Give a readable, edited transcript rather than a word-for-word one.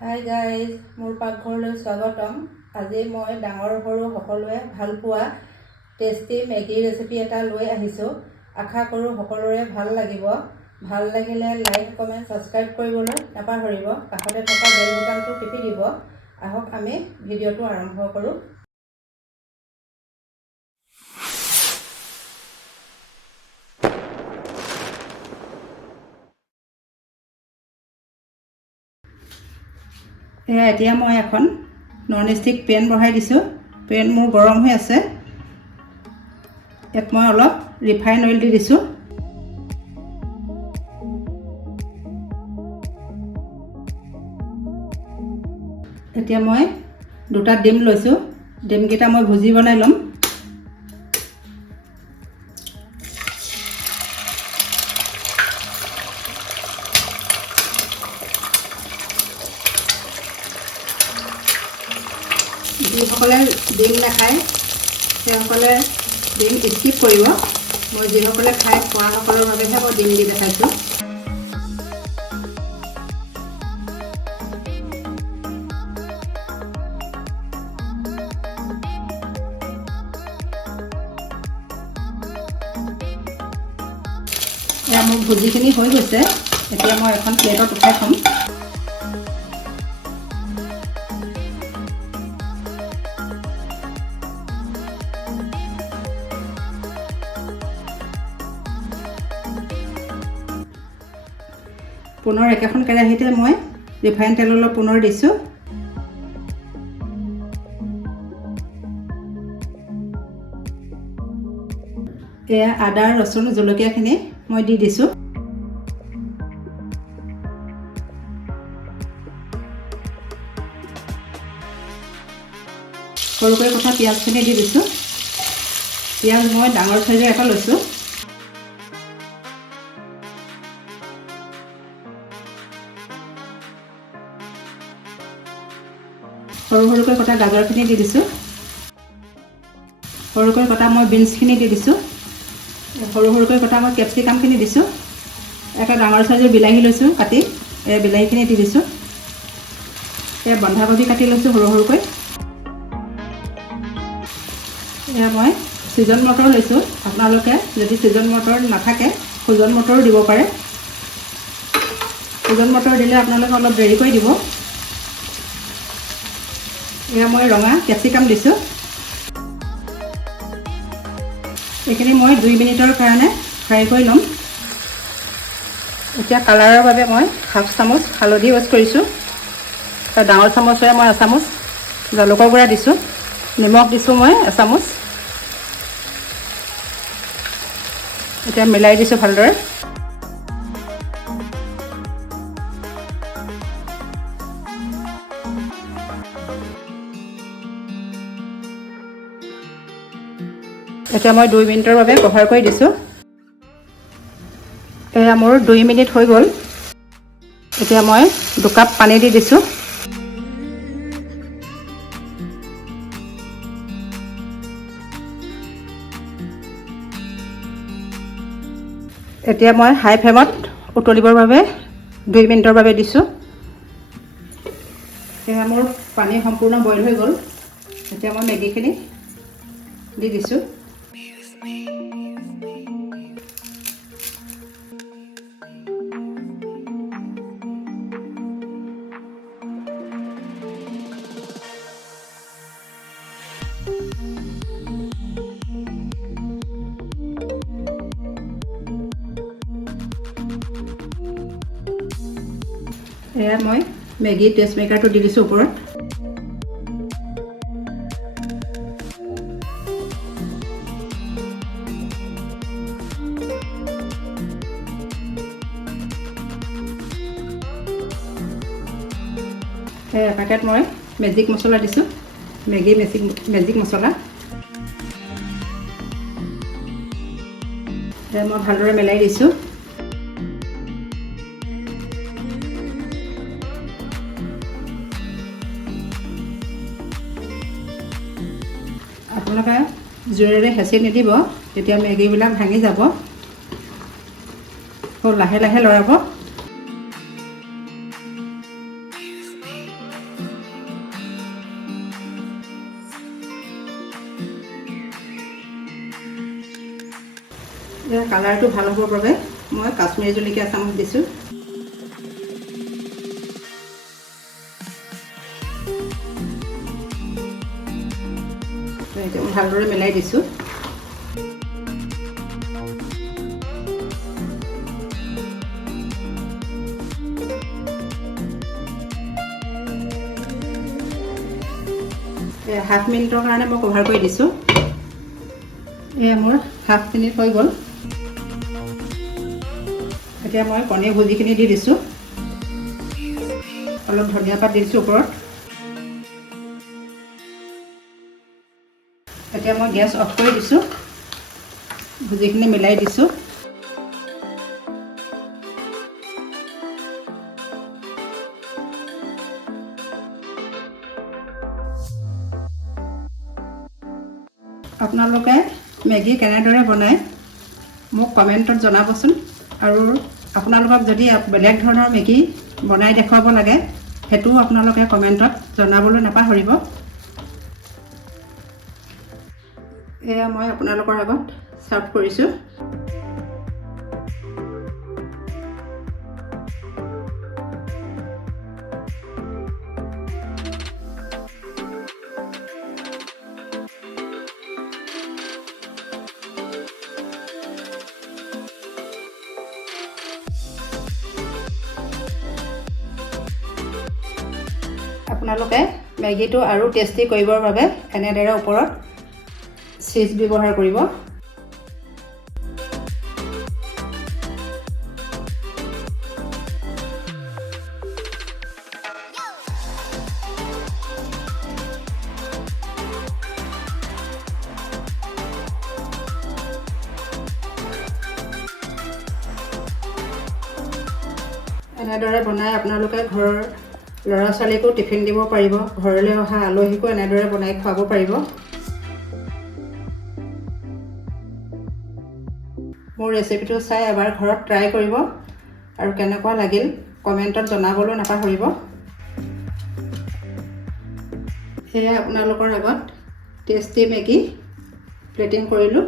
Hi guys, মোৰ পাকঘৰলৈ স্বাগতম। আজি মই ডাঙৰ সৰু সকলোৱে ভাল পোৱা টেষ্টি মেগী ৰেচিপি এটা লৈ আহিছোঁ। আশা কৰোঁ সকলোৰে ভাল লাগিব। ভাল লাগিলে লাইক, কমেণ্ট, ছাবস্ক্ৰাইব কৰিবলৈ নাপাহৰিব। কাষতে থকা বেল বুটামটো টিপি দিব। আহক আমি ভিডিঅ'টো আৰম্ভ কৰোঁ। এতিয়া মই এখন নন ষ্টিক পেন বহাই দিছোঁ। পেন মোৰ গৰম হৈ আছে। ইয়াত মই অলপ ৰিফাইন অইল দি দিছোঁ। এতিয়া মই দুটা ডিম লৈছোঁ। ডিমকেইটা মই ভুজি বনাই ল'ম। যিসকলে ডিম নাখায় সেইসকলে ডিম স্কিপ কৰিব। মই যিসকলে খাই খোৱাসকলৰ বাবেহে মই ডিম দি দেখাইছোঁ। এয়া মোৰ ভুজিখিনি হৈ গৈছে। এতিয়া মই এখন প্লেটত উঠাই থ'ম। পুনৰ একেখন কেৰাহীতে মই ৰিফাইন তেল অলপ পুনৰ দিছোঁ। এয়া আদা, ৰচুন, জলকীয়াখিনি মই দি দিছোঁ। সৰুকৈ কটা পিঁয়াজখিনি দি দিছোঁ। পিঁয়াজ মই ডাঙৰ চাইজৰ এটা লৈছোঁ। সৰু সৰুকৈ কটা গাজৰখিনি দি দিছোঁ। সৰুকৈ কটা মই বিনছখিনি দি দিছোঁ। সৰু সৰুকৈ কটা মই কেপচিকামখিনি দিছোঁ। এটা ডাঙৰ চাইজৰ বিলাহী লৈছোঁ কাটি, এই বিলাহীখিনি দি দিছোঁ। এয়া বন্ধাকবি কাটি লৈছোঁ সৰু সৰুকৈ। এয়া মই ছিজন মটৰ লৈছোঁ। আপোনালোকে যদি ছিজন মটৰ নাথাকে ফ্ৰ'জন মটৰো দিব পাৰে। ফ্ৰ'জন মটৰ দিলে আপোনালোকে অলপ দেৰিকৈ দিব। এয়া মই ৰঙা কেপচিকাম দিছোঁ। এইখিনি মই 2 মিনিটৰ কাৰণে ফ্ৰাই কৰি ল'ম। এতিয়া কালাৰৰ বাবে মই হাফ চামুচ হালধি ইউজ কৰিছোঁ। ডাঙৰ চামুচেৰে মই এচামুচ জালুকৰ গুড়া দিছোঁ। নিমখ দিছোঁ মই এচামুচ। এতিয়া মিলাই দিছোঁ ভালদৰে। এতিয়া মই 2 মিনিটৰ বাবে কভাৰ কৰি দিছোঁ। এয়া মোৰ 2 মিনিট হৈ গ'ল। এতিয়া মই 2 কাপ পানী দি দিছোঁ। এতিয়া মই হাই ফ্লেমত উতলিবৰ বাবে 2 মিনিটৰ বাবে দিছোঁ। এয়া মোৰ পানী সম্পূৰ্ণ বইল হৈ গ'ল। এতিয়া মই মেগীখিনি দি দিছোঁ। এয়া মই মেগী টেষ্ট মেকাৰটো দি দিছোঁ ওপৰত। এপেকেট মই মেজিক মছলা দিছোঁ। মেগী মেজিক মছলা। মই ভালদৰে মিলাই দিছোঁ। আপোনালোকে জোৰেৰে হেঁচি নিদিব, তেতিয়া মেগীবিলাক ভাঙি যাব। লাহে লাহে লৰাব। ইয়াৰ কালাৰটো ভাল হ'বৰ বাবে মই কাশ্মীৰী জলকীয়া চামুচ দিছোঁ। এতিয়া মই ভালদৰে মিলাই দিছোঁ। হাফ মিনিটৰ কাৰণে মই কভাৰ কৰি দিছোঁ। এয়া মোৰ হাফ মিনিট হৈ গ'ল। এতিয়া মই কণী ভুজিখিনি দি দিছোঁ। অলপ ধনিয়া পাত দি দিছোঁ ওপৰত। এতিয়া মই গেছ অফ কৰি দিছোঁ। ভুজিখিনি মিলাই দিছোঁ। আপোনালোকে মেগী কেনেদৰে বনায় মোক কমেণ্টত জনাবচোন। আৰু আপোনালোকক যদি বেলেগ ধৰণৰ মেগী বনাই দেখুৱাব লাগে সেইটোও আপোনালোকে কমেণ্টত জনাবলৈ নাপাহৰিব। এয়া মই আপোনালোকৰ আগত চাৰ্ভ কৰিছোঁ। আপোনালোকে মেগীটো আৰু টেষ্টি কৰিবৰ বাবে এনেদৰে ওপৰত চীজ ব্যৱহাৰ কৰিব। এনেদৰে বনাই আপোনালোকে ঘৰৰ ল'ৰা ছোৱালীকো টিফিন দিব পাৰিব। ঘৰলৈ অহা আলহীকো এনেদৰে বনাই খুৱাব পাৰিব। মোৰ ৰেচিপিটো চাই এবাৰ ঘৰত ট্ৰাই কৰিব আৰু কেনেকুৱা লাগিল কমেণ্টত জনাবলৈ নাপাহৰিব। সেয়া আপোনালোকৰ আগত টেষ্টি মেগী প্লেটিং কৰিলোঁ।